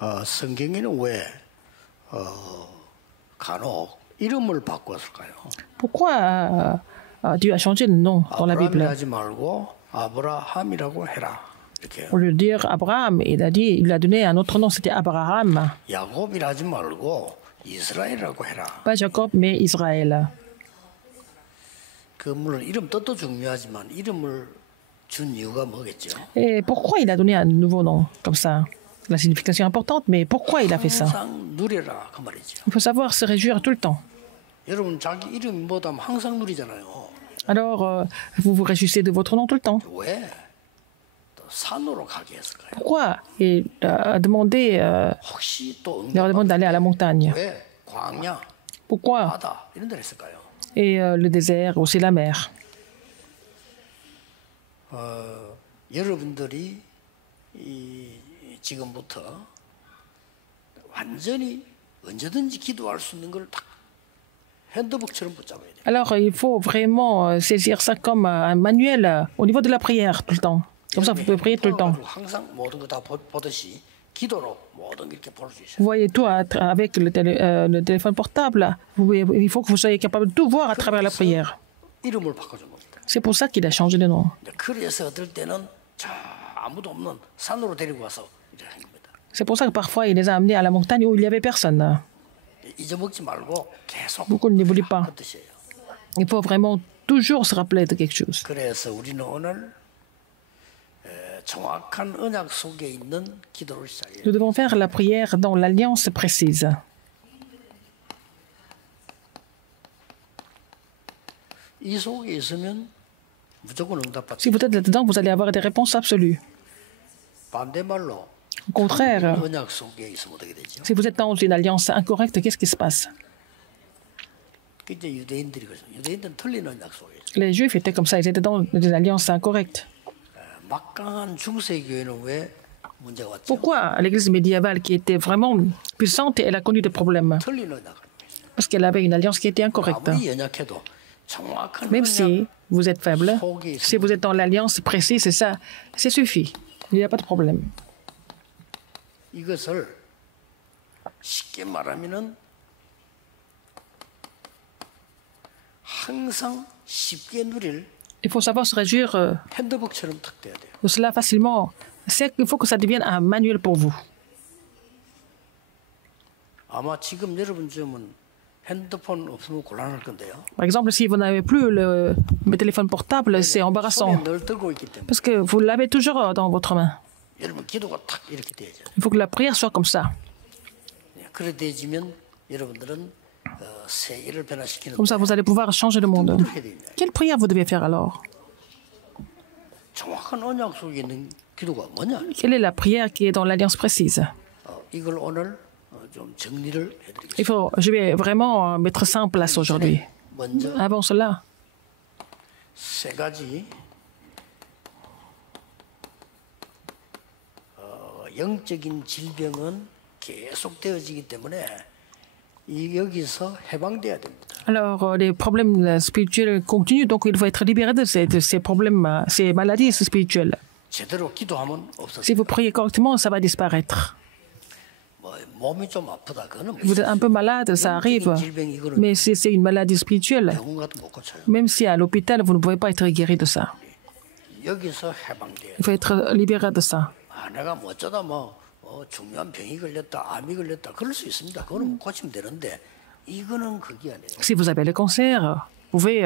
성경에는 왜 간혹 이름을 바꿨을까요? Pourquoi Dieu a changé le nom dans la Bible? 아브라함이라지 말고 아브라함이라고 해라. 이렇게. Au lieu de dire Abraham, il a donné un autre nom, c'était Abraham. 야곱이라지 말고 이스라엘이라고 해라. Pas Jacob, mais Israël. 그 물론 이름 뜻도 중요하지만 이름을 준 이유가 뭐겠죠? Et pourquoi il a donné un nouveau nom comme ça? La signification est importante, mais pourquoi il a fait ça? 항상 누려라 그 말이죠. Il faut savoir se réjouir tout le temps. 여러분 자기 이름 뭐다면 항상 누리잖아요. Alors, vous vous réjouissez de votre nom tout le temps. 왜? 또 산으로 가게 했을까요? Pourquoi il a demandé, 혹시 또 il leur demande d'aller à la montagne? 왜 광야, Pourquoi? 바다 이런 데를 했을까요? Et le désert, aussi la mer. 여러분들이 지금부터 완전히 언제든지 기도할 수 있는 걸 딱 핸드북처럼 붙잡아야 돼요. Alors, il faut vraiment saisir ça comme un manuel au niveau de la prière tout le temps. Comme ça, vous pouvez prier tout le temps. 항상 모든 거 다 보듯이 기도로 모든 게 이렇게 볼 수 있어요. Vous voyez tout avec le téléphone portable. Il faut que vous soyez capable de tout voir à travers la prière. 이름을 바꿔준 겁니다. C'est pour ça qu'il a changé de nom. 그래서 어떨 때는 저 아무도 없는 산으로 데리고 와서 이렇게 한 겁니다. C'est pour ça que parfois, il les a amenés à la montagne où il n'y avait personne. 잊어먹지 말고 계속 Beaucoup ne l'oublient pas. 그 뜻이에요. Il faut vraiment toujours se rappeler de quelque chose. 그래서 우리는 오늘 정확한 언약 속에 있는 기도를 시작해요. Nous devons faire la prière dans l'alliance précise. 이 속에 있으면 무조건 응답받죠. Si vous êtes là-dedans, vous allez avoir des réponses absolues. 반대말로 Au contraire, 언약 속에 있으면 어떻게 되죠? si vous êtes dans une alliance incorrecte, qu'est-ce qui se passe? 그때 유대인들이 그래서 유대인들은 틀린 언약 속에 있어요. Les Juifs étaient comme ça, ils étaient dans des alliances incorrectes. 막강한 중세 교회는 왜 문제가 왔죠? Pourquoi l'Église médiévale, qui était vraiment puissante, elle a connu des problèmes? 틀린 언약을. Parce qu'elle avait une alliance qui était incorrecte. 아무리 연약해도 정확한 Même 언약 si vous êtes faible, 속에 si 있으면 vous êtes dans l'alliance précise, c'est ça, c'est suffit. Il n'y a pas de problème. 이것을 쉽게 말하면은 항상 쉽게 누릴 Il faut savoir se réjouir 핸드북처럼 탁 돼야 돼요. de cela facilement. Il faut que ça devienne un manuel pour vous. 아마 지금 여러분 중은 핸드폰 없으면 곤란할 건데요. Par exemple, si vous n'avez plus le téléphone portable, c'est embarrassant. 손에 늘 들고 있기 때문에 Parce que vous l'avez toujours dans votre main. 여러분 기도가 탁 이렇게 돼야죠. Il faut que la prière soit comme ça. 그래 되지면 여러분들은 세계를 변화시키는 Comme ça, vous allez pouvoir changer le monde. 기도를 해야 됩니다. Quelle prière vous devez faire alors? 정확한 언약 속에 있는 기도가 뭐냐? Quelle est la prière qui est dans l'alliance précise? 이걸 오늘 좀 정리를 해드리겠습니다. Je vais vraiment mettre ça en place aujourd'hui. 먼저 Avant cela, 세 가지 영적인 질병은 계속되어지기 때문에 여기서 해방돼야 됩니다. alors les problèmes spirituels continuent, donc il faut être libéré de ces problèmes, ces maladies spirituelles. 제대로 기도하면 Si 없어져요. vous priez correctement, ça va disparaître. 몸이 좀 아프다 그거는 Vous êtes un peu malade, ça arrive. 질병이거는 Mais si c'est une maladie spirituelle, 병원 가도 못 고쳐요. même si à l'hôpital, vous ne pouvez pas être guéri de ça. 여기서 해방돼야 Il faut être libéré de ça. 내가 뭐 어쩌다 중요한 병이 걸렸다, 암이 걸렸다 그럴 수 있습니다. 그거는 고치면 되는데 이거는 그게 아니에요. Si vous avez le cancer, vous pouvez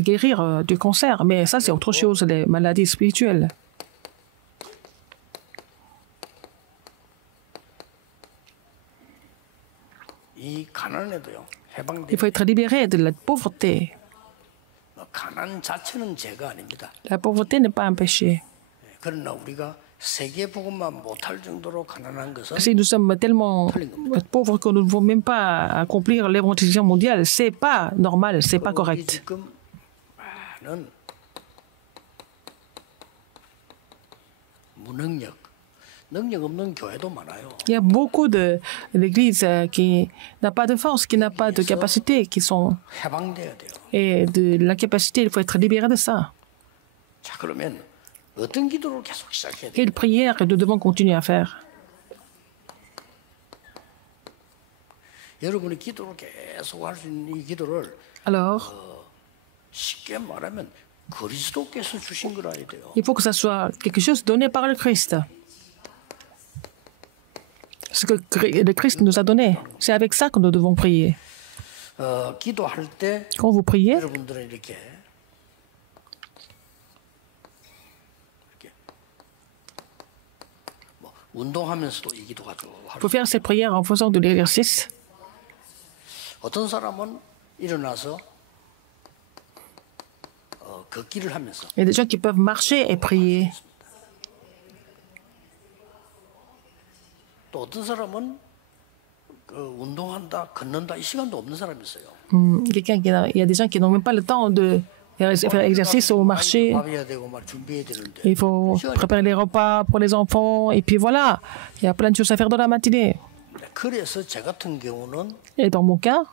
guérir du cancer. Mais ça, c'est autre chose, les maladies spirituelles. 이 가난에도요 해방돼. Il faut être libéré de la pauvreté. 가난 자체는 죄가 아닙니다. La pauvreté n'est pas un péché. 그러나 우리가 세계 복음만 못할 정도로 가난한 것은 Si nous sommes tellement pauvres que nous ne pouvons même pas accomplir l'évangélisation mondiale, c'est pas normal, c'est pas 우리 correct. 지금 많은 무능력, 능력 없는 교회도 많아요. Il y a beaucoup d'églises qui n'ont pas de force, qui n'ont pas de capacité, qui sont... 해방돼야 돼요. Et de l'incapacité, il faut être libéré de ça. 자 그러면 어떤 기도를 계속 시작해야 돼요? Quelle prière nous devons continuer à faire? 여러분이 기도를 계속 할 수 있는 이 기도를 Alors, 쉽게 말하면 그리스도께서 주신 거라 해야 돼요. il faut que ça soit quelque chose donné par le Christ. Ce que le Christ nous a donné, c'est avec ça que nous devons prier. 기도할 때 Quand vous priez, 여러분들은 이렇게 뭐 운동하면서도 이 기도가 좀 il faut faire cette prière en faisant de l'exercice. 어떤 사람은 일어나서 걷기를 하면서 Il y a des gens qui peuvent marcher et prier. 또 어떤 사람은 운동한다, 걷는다 이 시간도 없는 사람이 있어요. Il y a des gens qui n'ont même pas le temps de faire exercice ou marcher. 밥 해야 되고 막 준비해야 되는데 Il faut préparer les repas pour les enfants. Et puis voilà, il y a plein de choses à faire dans la matinée. 그래서 제 같은 경우는 Et dans mon cas,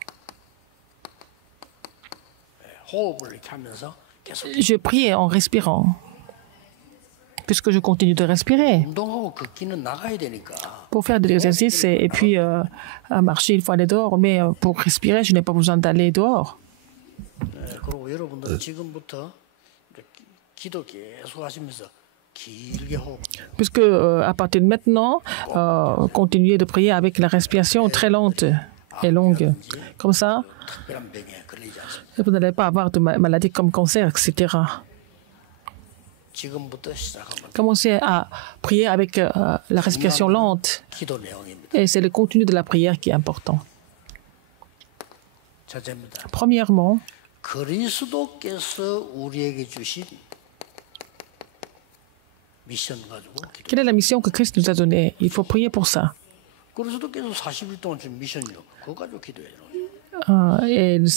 호흡을 이렇게 하면서 계속 je prie en respirant. Puisque je continue de respirer. 운동하고 걷기는 나가야 되니까 Pour faire de l'exercice et puis à marcher, il faut aller dehors. Mais pour respirer, je n'ai pas besoin d'aller dehors. 그리고 여러분들은 지금부터 기도 계속 하시면서 길게 호흡. Puisque à partir de maintenant, continuez de prier avec la respiration très lente et longue. Comme ça, 특별한 병에 걸리지 않습니다. vous n'allez pas avoir de maladies comme cancer, etc. 지금부터 시작하면 Commencez à prier avec la respiration lente. 기도 내용입니다. Et c'est le contenu de la prière qui est important. 첫째입니다. Premièrement, 그리스도께서 우리에게 주신 미션 가지고 기도. quelle est la mission que Christ nous a donnée? Il faut prier pour ça. 그리스도께서 40일 동안 준 미션이요. 그거 가지고 기도해요. Et le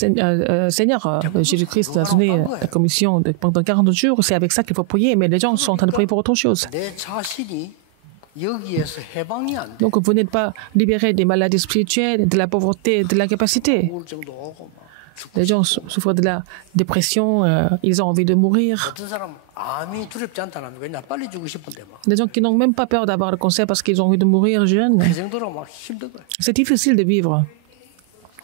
Seigneur Jésus-Christ nous a donné la commission pendant 40 jours. C'est avec ça qu'il faut prier. Mais les gens sont en train de prier pour autre chose. 내 자신이 여기에서 해방이 안 돼. Donc vous n'êtes pas libérés des maladies spirituelles, de la pauvreté, de l'incapacité. 우울증도 오고 막 죽고 Les gens souffrent de la dépression, ils ont envie de mourir. 어떤 사람 암이 두렵지 않다는 거냐 빨리 죽고 싶은데 막 Les gens qui n'ont même pas peur d'avoir le cancer parce qu'ils ont envie de mourir jeunes. 그 정도로 막 힘든 거야. C'est difficile de vivre.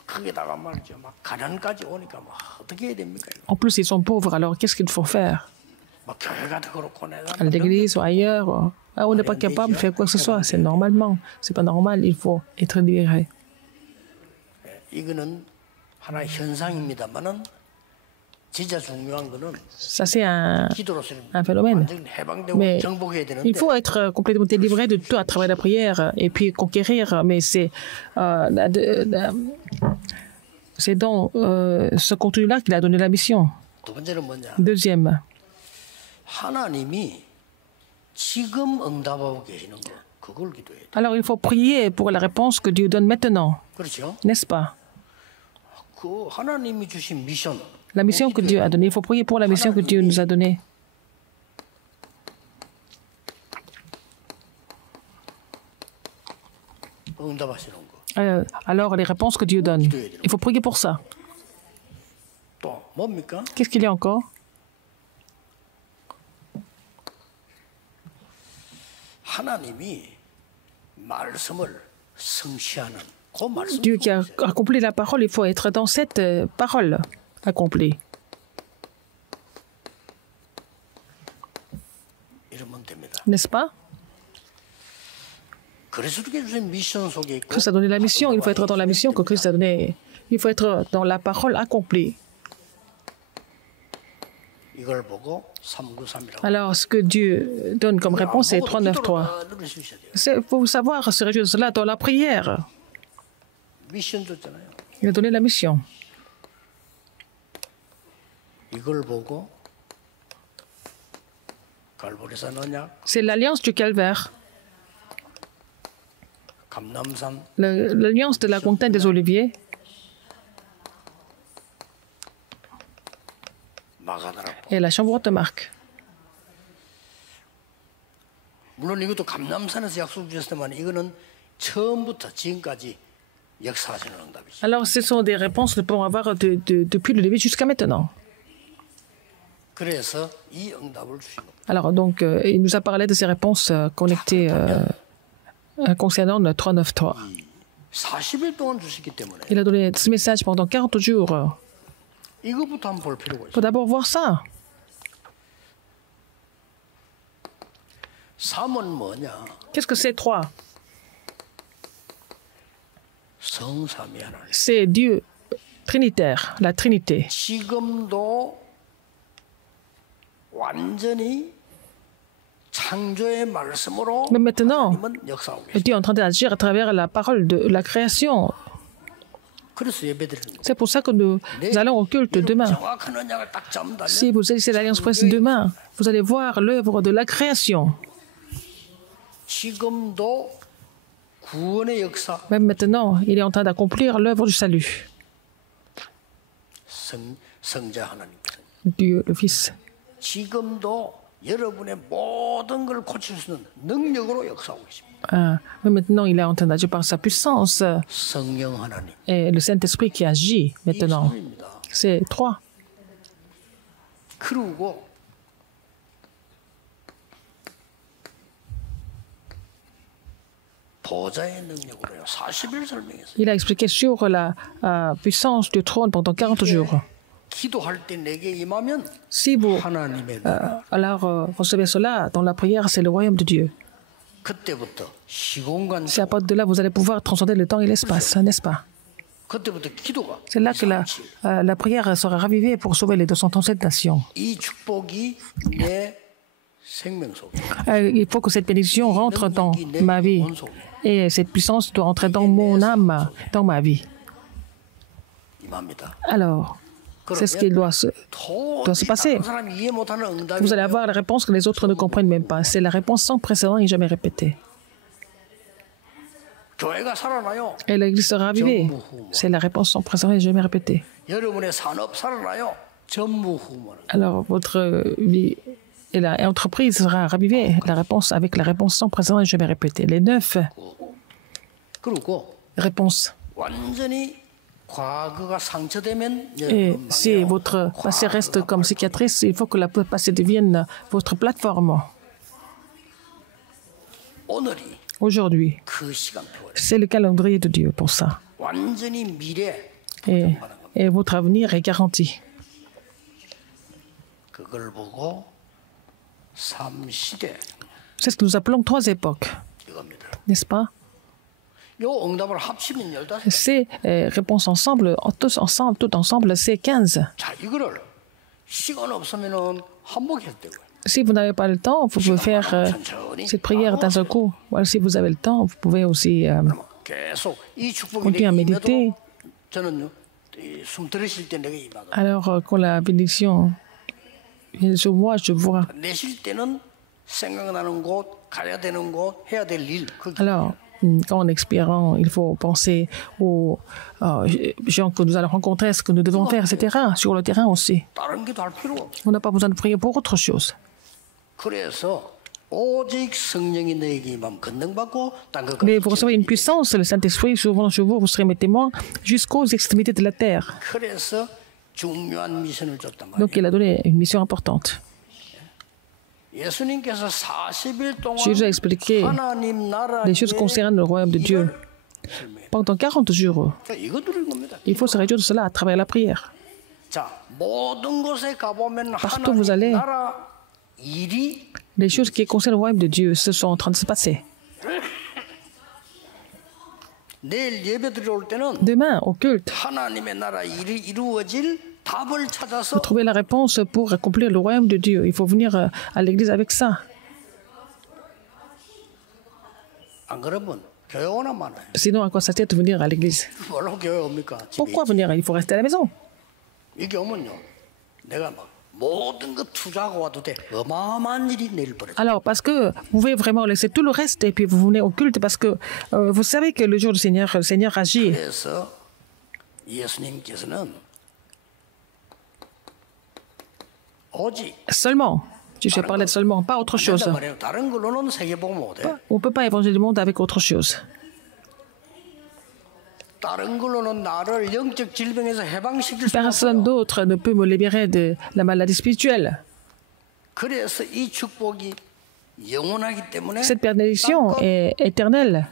거기다가 말이죠. 막 가난까지 오니까 막 어떻게 해야 됩니까? 이거? En plus, ils sont pauvres, alors qu'est-ce qu'il faut faire? 막 교회가도 그렇고 내가 À l'église ou ailleurs, on n'est pas capable de faire quoi que ce soit. C'est normalement. C'est pas normal, il faut être libéré. 이거는 하나의 현상입니다만은 진짜 중요한 거는 Ça, c'est un 기도로서는 phénomène. 완전히 해방되고 Mais 정복해야 되는데 il faut être complètement délivré de tout à travers la prière et puis conquérir. Mais c'est c'est dans ce contenu-là qu'il a donné la mission. 두 번째는 뭐냐? Deuxième, 하나님이 지금 응답하고 계시는 거 그걸 기도해야 돼. alors il faut prier pour la réponse que Dieu donne maintenant, 그렇죠? n'est-ce pas? 그 하나님이 주신 미션 La mission que Dieu a donnée, il faut prier pour la mission que Dieu nous a donnée. 응답하시는 거. Alors les réponses que Dieu donne, il faut prier pour ça. 또 뭡니까? Qu'est-ce qu'il y a encore? 하나님이 말씀을 성취하는 그 말씀. Dieu qui a accompli la parole, il faut être dans cette parole accomplie. 이러면 됩니다. N'est-ce pas? 그리스도께 주신 미션 속에 있고 Christ a donné la mission, il faut être dans la mission que Christ a donnée. Il faut être dans la parole accomplie. 이걸 보고 393이라고. Alors, ce que Dieu donne comme réponse, c'est 393. Il faut savoir se réjouir de cela dans la prière. 미션 줬잖아요. Il a donné la mission. 이걸 보고 갈보리산 언약, C'est l'alliance du calvaire, 감남산, l'alliance de la montagne des Oliviers, 마가다라. et la chambre de Marc. 물론 이것도 감남산에서 약속 주셨지만 이거는 처음부터 지금까지 역사하시는 응답이죠. Alors, ce sont des réponses que nous pouvons avoir depuis le début jusqu'à maintenant. 그래서 이 응답을 주신 겁니다. Alors, donc, il nous a parlé de ces réponses connectées concernant le 393. 40일 동안 주셨기 때문에 Il a donné ce message pendant 40 jours. 이것부터 한번 볼 필요가 Il 있어요. faut d'abord voir ça. 3은 뭐냐? Qu'est-ce que c'est 3? 성삼위 하나님. C'est Dieu trinitaire, la Trinité. 지금도 완전히 창조의 말씀으로 Mais maintenant, 하나님은 역사하고 계십니다. Dieu est en train d'agir à travers la parole de la création. 그래서 예배드리는 거예요. C'est pour ça que nous allons au culte demain. 정확한 언약을 딱 잡는다면 Si vous saisissez l'Alliance presse demain, vous allez voir l'œuvre de la création. 지금도 구원의 역사 Même maintenant, il est en train d'accomplir l'œuvre du salut. 성자 하나님께서 Dieu, le Fils. 지금도 여러분의 모든 걸 고칠 수 있는 능력으로 역사하고 계십니다. Mais maintenant, il est en train d'agir par sa puissance. 성령 하나님. Et le Saint-Esprit qui agit maintenant. 이 3입니다. C'est 3. 그리고 보좌의 능력으로요. 40일 설명했어요. Il a expliqué sur la puissance du trône pendant 40 jours. 기도할 때 내게 임하면 Si vous 하나님의 나라. alors recevez cela dans la prière, c'est le royaume de Dieu. 그때부터 시공간 C'est à partir de là vous allez pouvoir transcender le temps et l'espace, n'est-ce pas? 그때부터 기도가 C'est là que la prière sera ravivée pour sauver les 237 nations. 이 축복이 내 생명 속에 Il faut que cette bénédiction rentre dans ma vie. Et cette puissance doit entrer dans mon âme, dans ma vie. 임합니다. Alors, c'est ce qui doit se passer. 다른 사람이 이해 못하는 응답이 Vous allez avoir la réponse que les autres ne comprennent même pas. C'est la réponse sans précédent et jamais répétée. 교회가 살아나요. Et l'Église sera ravivée. C'est la réponse sans précédent et jamais répétée. 여러분의 산업 살아나요. 전무후무한. Alors, votre vie et l'entreprise sera ravivée. La réponse avec la réponse sans précédent et jamais répétée. Les 9 그리고 réponses. 완전히 과거가 상처되면 Et si votre passé reste comme cicatrice, il faut que le passé devienne votre plateforme. 오늘이 Aujourd'hui, 그 시간표예요. c'est le calendrier de Dieu pour ça. 완전히 미래 Et votre avenir est garanti. 그걸 보고 3시대 C'est ce que nous appelons 3 époques, 이겁니다. n'est-ce pas? 요 응답을 합치면 15. Ces réponses ensemble, tout ensemble, c'est 15. 자, 이거를 시간 없으면은 한복해도 되고요. Si vous n'avez pas le temps, vous pouvez faire cette prière d'un seul coup. Voilà, si vous avez le temps, vous pouvez aussi 계속 이 축복이 continuer à 내게 méditer. 임해도 저는요 숨 들이쉴 때 내게 임하거든요. Alors, quand la bénédiction vient sur moi, je vois. 내쉴 때는 생각나는 곳, 가야 되는 곳, 해야 될 일. Alors, quand en expirant, il faut penser aux gens que nous allons rencontrer, ce que nous devons faire, etc. Sur le terrain aussi. 다른 기도 할 필요 없어. On n'a pas besoin de prier pour autre chose. 그래서 오직 성령이 너에게 임하면 권능받고 땅 끝까지. Mais vous recevez une puissance, le Saint-Esprit souvent sur vous, vous serez mes témoins jusqu'aux extrémités de la terre. 그래서 중요한 미션을 줬단 말이에요. Donc il a donné une mission importante. 예수님께서 40일 동안 Jésus a expliqué 하나님 나라의 les choses concernant le royaume de Dieu. Pendant 40 jours, 이거 누리는 겁니다. il faut se réjouir de cela à travers la prière. 자, 모든 곳에 가보면 Partout où vous allez, 하나님 나라 일이 les choses qui concernent le royaume de Dieu se sont en train de se passer. 내일 예배 드리러 올 때는 Demain, au culte, 하나님의 나라 일이 이루어질 답을 찾아서 vous trouvez la réponse pour accomplir le royaume de Dieu. Il faut venir à l'église avec ça. 안 그러면 교회 오나 마나요? Sinon, à quoi ça sert de venir à l'église? 뭘로 교회 옵니까? 집에 Pourquoi venir? Il faut rester à la maison. 이게 오면요, 내가 막 모든 거 투자하고 와도 돼. 어마어마한 일이 내일 벌어져. Alors, parce que vous pouvez vraiment laisser tout le reste et puis vous venez au culte parce que vous savez que le jour du Seigneur, le Seigneur agit. 그래서 예수님께서는 오직 Seulement. Je parlais de seulement, pas autre chose. 된단 말이에요. 다른 걸로는 세계복음 못 해. On ne peut pas évangéliser le monde avec autre chose. 다른 걸로는 나를 영적 질병에서 해방시킬 수 Personne 없어요. d'autre ne peut me libérer de la maladie spirituelle. 그래서 이 축복이 영원하기 때문에 Cette bénédiction est éternelle.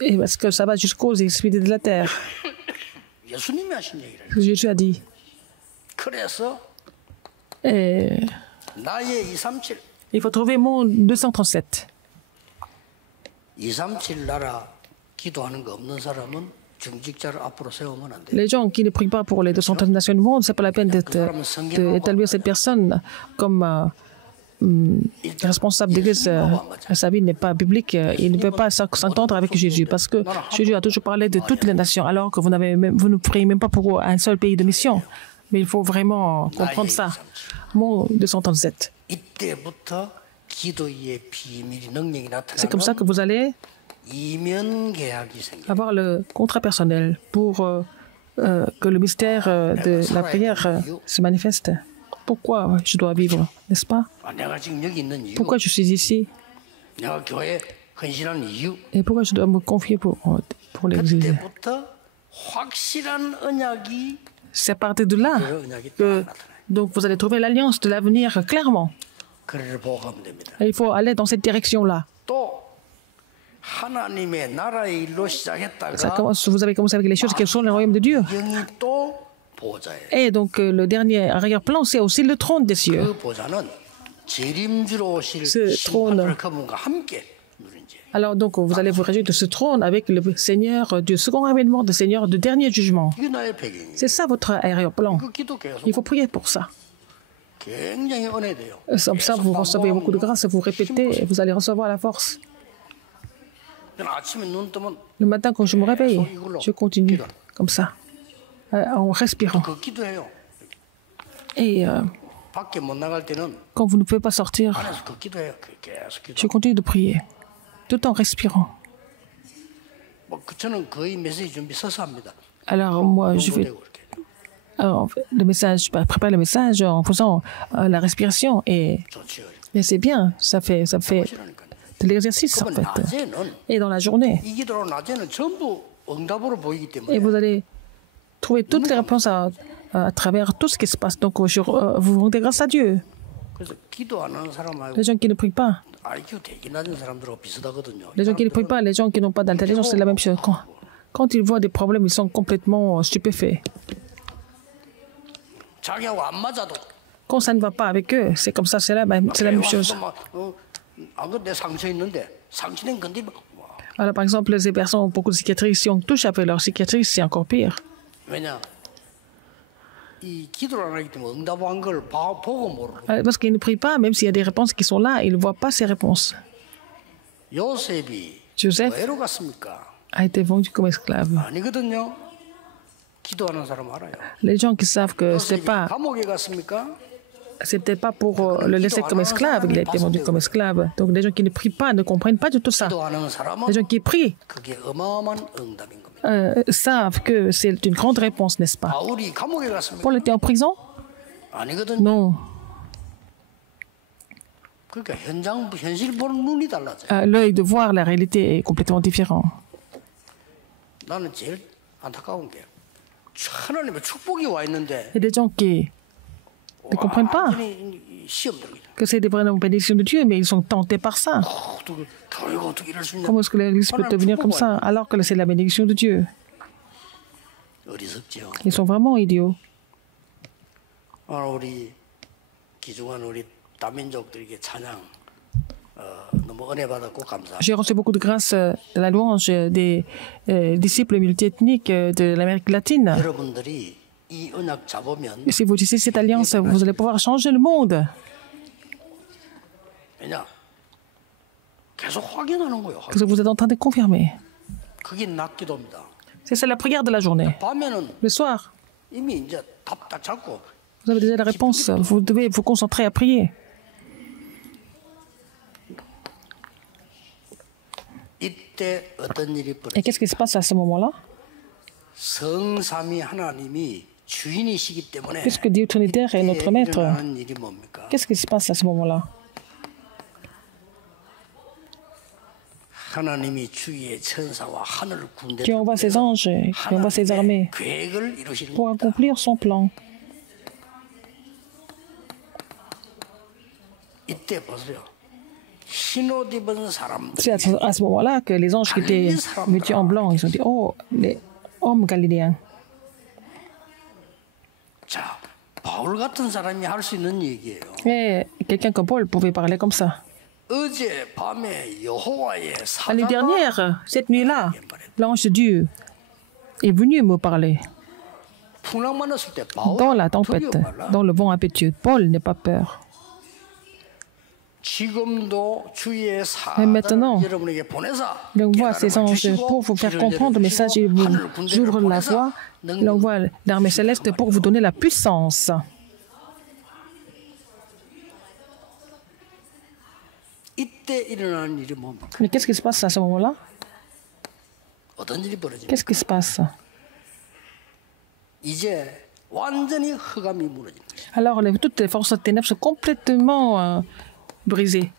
Et parce que ça va jusqu'aux extrémités de la terre. 예수님이 하신 얘기를. Jésus a dit. 그래서 Et 나의 237, il faut trouver mon 237. 237 나라 기도하는 거 없는 사람은 중직자를 앞으로 세우면 안 돼요. Les gens qui ne prient pas pour les 230 nations du monde, c'est pas la peine d'établir cette personne comme responsable d'église. Sa vie n'est pas biblique. Il ne peut pas s'entendre avec Jésus parce que Jésus a toujours parlé de toutes les nations alors que vous ne priez même pas pour un seul pays de mission. Mais il faut vraiment comprendre ça. Mon 237. 이때부터 기도의 비밀이 능력이 C'est comme ça que 나타나면 vous allez 이면 계약이 생겨요. avoir le contrat personnel pour que le mystère de la prière se manifeste. Pourquoi je dois vivre, n'est-ce pas? 내가 지금 여기 있는 이유, Pourquoi je suis ici? 내가 교회에 헌신하는 이유, Et pourquoi je dois me confier pour l'Église? 그때부터 확실한 언약이 C'est à partir de là 언약이 que 나타나요. donc vous allez trouver l'alliance de l'avenir clairement. 그를 보고 가면 됩니다. Et il faut aller dans cette direction-là. 또 하나님의 나라의 일로 Ça 시작했다가 commence, vous avez commencé avec les choses qui sont le royaume de Dieu. 영이 또 보좌예요. Et donc le dernier arrière-plan, c'est aussi le trône des cieux. 그 보좌는 재림주로 오실 그 심판을 트론을. 그분과 함께 누린 죄. Alors donc vous allez vous réjouir de ce trône avec le Seigneur du second avènement, le Seigneur du dernier jugement. 이게 나의 배경이에요. C'est ça votre arrière-plan. 그 기도 계속 Il faut prier pour ça. 굉장히 은혜돼요. Comme ça, vous recevez beaucoup de grâce, vous répétez et vous allez recevoir la force. 아침에 눈 뜨면 Le matin, quand je me réveille, je continue comme ça, en respirant. 그 기도해요. Et 밖에 못 나갈 때는 quand vous ne pouvez pas sortir, 안에서 그 기도해요. 계속 기도. je continue de prier, tout en respirant. 저는 거의 메시지 준비 서서 합니다. Alors moi, je fais 되고 이렇게. le message, je prépare le message en faisant la respiration et 좋지요. c'est bien, ça fait 싫으니까. de l'exercice en 그건 fait. 낮에는 Et dans la journée, 이 기도로 낮에는 전부 응답으로 보이기 et 때문에 vous allez trouver toutes les réponses à travers tout ce qui se passe. Donc vous rendez grâce à Dieu. 그래서 기도 안 하는 사람하고 Les gens qui ne prient pas, IQ 되게 낮은 사람들하고 비슷하거든요. les gens qui ne prient pas, les gens qui n'ont pas d'intelligence, c'est la même chose. Quand ils voient des problèmes, ils sont complètement stupéfaits. 자기하고 안 맞아도 Quand ça ne va pas avec eux, c'est comme ça, c'est la même chose. 안 그래 내 상처 있는데 상처는 건드리면 와. Alors, par exemple, ces personnes ont beaucoup de cicatrices. Si on touche avec leurs cicatrices, c'est encore pire. 왜냐? 이 기도를 안 하기 때문에 응답한 걸 보고 모르고. Parce qu'ils ne prient pas, même s'il y a des réponses qui sont là, ils ne voient pas ces réponses. 요셉이 Joseph 왜로 갔습니까? a été vendu comme esclave. 아니거든요. 기도하는 사람 알아요. Les gens qui savent que ce 요셉이 감옥에 갔습니까? n'était pas pour le laisser comme esclave, il a été vendu comme esclave. Donc, les gens qui ne prient pas ne comprennent pas du tout ça. 기도하는 사람은 Les gens qui prient 그게 어마어마한 응답인 겁니다. savent que c'est une grande réponse, n'est-ce pas? 바울이 감옥에 갔습니까? Paul était en prison? 아니거든요. Non. 그러니까 현실 보는 눈이 달라져요. L'œil de voir la réalité est complètement différent. 나는 제일 안타까운 게 하나님의 축복이 와 있는데 Il y a des gens qui ne comprennent pas 완전히 시험 들기. que c'est des vraies bénédictions de Dieu, mais ils sont tentés par ça. 어떻게 교회가 어떻게 이럴 수 있냐? Comment est-ce que l'Église peut devenir comme ça alors que c'est la bénédiction de Dieu? 어리석죠. Ils sont vraiment idiots. 우리 귀중한 우리 다민족들에게 찬양 너무 은혜 받았고 감사합니다. J'ai reçu beaucoup de grâce de la louange des disciples multiethniques de l'Amérique latine. 여러분들이 이 언약 잡으면 Et si vous utilisez cette alliance, vous allez pouvoir changer le monde. 왜냐? 계속 확인하는 거예요. Parce que vous êtes en train de confirmer. 그게 낮 기도입니다. C'est ça la prière de la journée. 밤에는 Le soir, 이미 이제 답 다 잡고 vous avez déjà la réponse. Vous devez vous concentrer à prier. 이때 어떤 일이 Et 벌어져? qu'est-ce qui se passe à ce moment-là? 성삼위 하나님이 주인이시기 때문에 Puisque Dieu Trinitaire est notre maître, 일어나는 일이 뭡니까? qu'est-ce qui se passe à ce moment-là? 하나님이 주위의 천사와 하늘 군대 Dieu envoie ses anges, qui envoie ses armées 계획을 이루시는 pour 겁니다. accomplir son plan. 이때 보세요. 흰옷 입은 사람들. C'est à ce moment-là que les anges qui étaient vêtus en blanc, ils ont dit, oh, les hommes galiléens. 자, 바울 같은 사람이 할 수 있는 얘기예요. Et quelqu'un comme Paul pouvait parler comme ça. 어제 밤에 여호와의 L'année 사자가 dernière, cette nuit-là, l'ange de Dieu est venu me parler. 풍랑 만났을 때 바울 Dans la tempête, dans le vent impétueux, Paul n'a pas peur. 지금도 주의 Mais maintenant, 사자를 여러분에게 보내사 il envoie ses anges pour vous faire comprendre le message, il vous ouvre la voie, il envoie l'armée céleste pour vous donner la puissance. 이때 일어나는 일이 뭡니까? Mais qu'est-ce qui se passe à ce moment-là? 어떤 일이 벌어집니까? Qu'est-ce qui se passe? 이제 완전히 흑암이 무너지는 거예요. Alors, toutes les forces de ténèbres sont complètement brisées.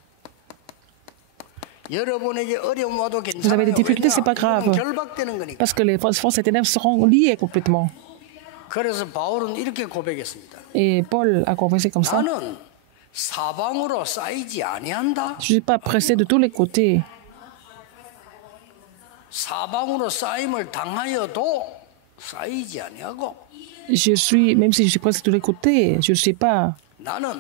여러분에게 어려움 와도 Vous avez 괜찮아요. des difficultés, c'est pas 왜냐? grave. 결박되는 거니까. Parce que les forces de ténèbres seront liées complètement. 그래서 바울은 이렇게 고백했습니다. Et Paul a confessé comme ça. 나는 사방으로 쌓이지 아니한다. Je ne suis pas pressé de tous les côtés. 사방으로 쌓임을 당하여도 쌓이지 아니하고 Je suis, même si je suis pressé de tous les côtés, je ne suis pas. 나는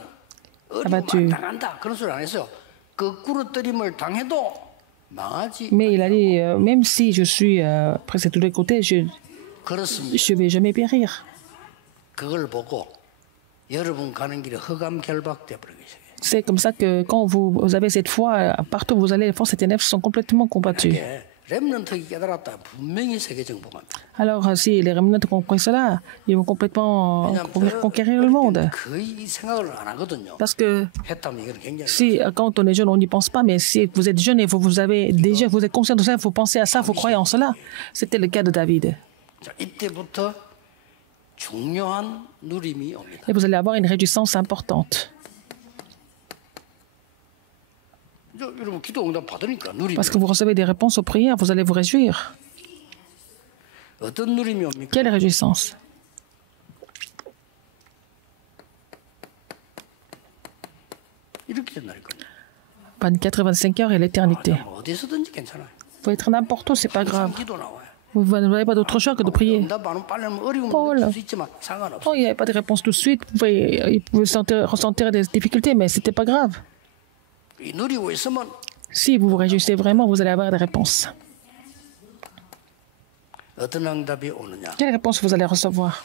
abattu. 어려움 안 당한다. 그런 소리 안 했어요. 거꾸로 뜨림을 당해도 망하지. Mais il a dit, même si je suis pressé de tous les côtés, je 그렇습니다. ne vais jamais périr. 그걸 보고 여러분 가는 길에 흑암 결박돼 버리겠어요. C'est comme ça que quand vous avez cette foi, partout où vous allez, les forces des ténèbres sont complètement combattues. 렘넌트가 깨달았다. 분명히 세계 정복합니다. Alors, si les remnants ont compris cela, ils vont complètement conquérir le monde. 거의 생각을 안 하거든요. Parce que 했다면 이건 굉장히 si, quand on est jeune, on n'y pense pas, mais si vous êtes jeune et vous avez déjà, vous êtes conscient de ça, vous pensez à ça, vous croyez en cela. C'était le cas de David. 자, 이때부터 중요한 누림이 옵니다. Et vous allez avoir une réjouissance importante. 여러분 기도 응답 받으니까 누림이 Parce que vous recevez des réponses aux prières, vous allez vous réjouir. 어떤 누림이 옵니까? Quelle réjouissance! 이렇게 된다니까요. 24 et 25 heures et l'éternité. 어디서든지 괜찮아요. Vous pouvez être n'importe où, c'est pas grave. 기도 나와요. Vous n'avez pas d'autre choix que de prier. 응답 안 오면 빨리 하면 어려움을 Paul. 느낄 수 있지만 상관없어요. Oh, il n'y avait pas de réponse tout de suite. Il pouvait ressentir des difficultés, mais ce n'était pas grave. 이 누리고 있으면 Si vous vous réjouissez vraiment, vous allez avoir des réponses. 어떤 응답이 오느냐? Quelle réponse vous allez recevoir?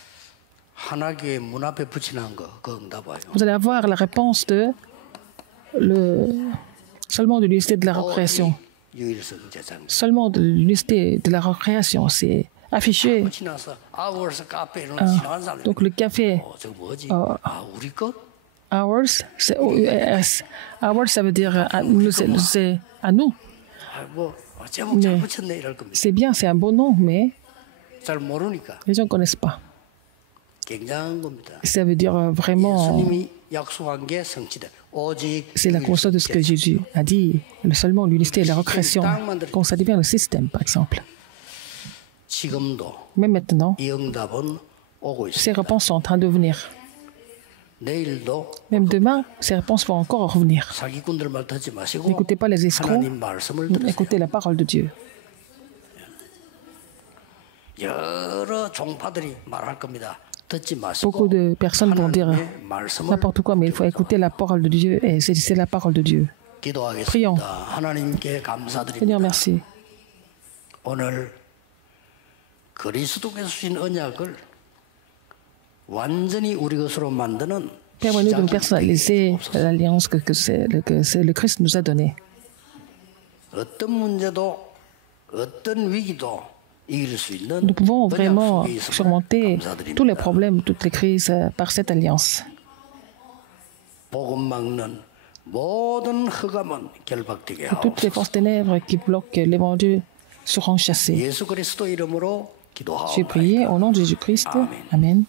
하나교회 문 앞에 붙이는 거, 그 응답 와요. Vous allez avoir la réponse seulement de l'unité de la recréation. 유일성 제장. Seulement de l'unité de la recréation. C'est affiché. 붙이나서 아워스 카페 이런 거 지나간 사람. Donc le café 저거 뭐지? 어. 우리 거? Ours, c'est OURS. Ours, ça veut dire c'est à nous. 뭐 제목 잘 붙였네 이럴 겁니다. C'est bien, c'est un beau nom, mais 잘 모르니까 les gens ne connaissent pas. 굉장한 겁니다. Ça veut dire vraiment, 예수님이 약속한 게 성취돼. 오직 c'est la conscience de ce que Jésus a dit, seulement l'unité et la recréation, quand ça devient le système, par exemple. 지금도 Mais maintenant, 이 응답은 오고 ces 있습니다. réponses sont en train de venir. 내일도 Même demain, ces réponses vont encore revenir. 사기꾼들 말 듣지 마시고 N'écoutez pas les escrocs, 하나님 말씀을 들으세요. écoutez la parole de Dieu. 여러 종파들이 말할 겁니다. 듣지 Beaucoup 마시고 de personnes vont dire 하나님의 말씀을 n'importe quoi, mais il faut écouter la parole de Dieu, et c'est la parole de Dieu. 기도하겠습니다. Prions. 하나님께 Seigneur, 감사드립니다. merci. 오늘 그리스도께서 주신 언약을 완전히 우리 것으로 만드는 Permets-nous de nous 시작이 personnaliser l'alliance que le Christ nous a donnée. 어떤 문제도 어떤 위기도 이길 수 있는 Nous pouvons 언약 vraiment 속에 있음을 surmonter 감사드립니다. tous les problèmes, toutes les crises par cette alliance. 복음 막는 모든 흑암은 결박되게 Toutes les 하옵소서. forces ténèbres qui bloquent l'évangile seront chassées. 예수 그리스도 이름으로 J'ai prié 기도하옵나이다. au nom de Jésus-Christ. Amen. Amen.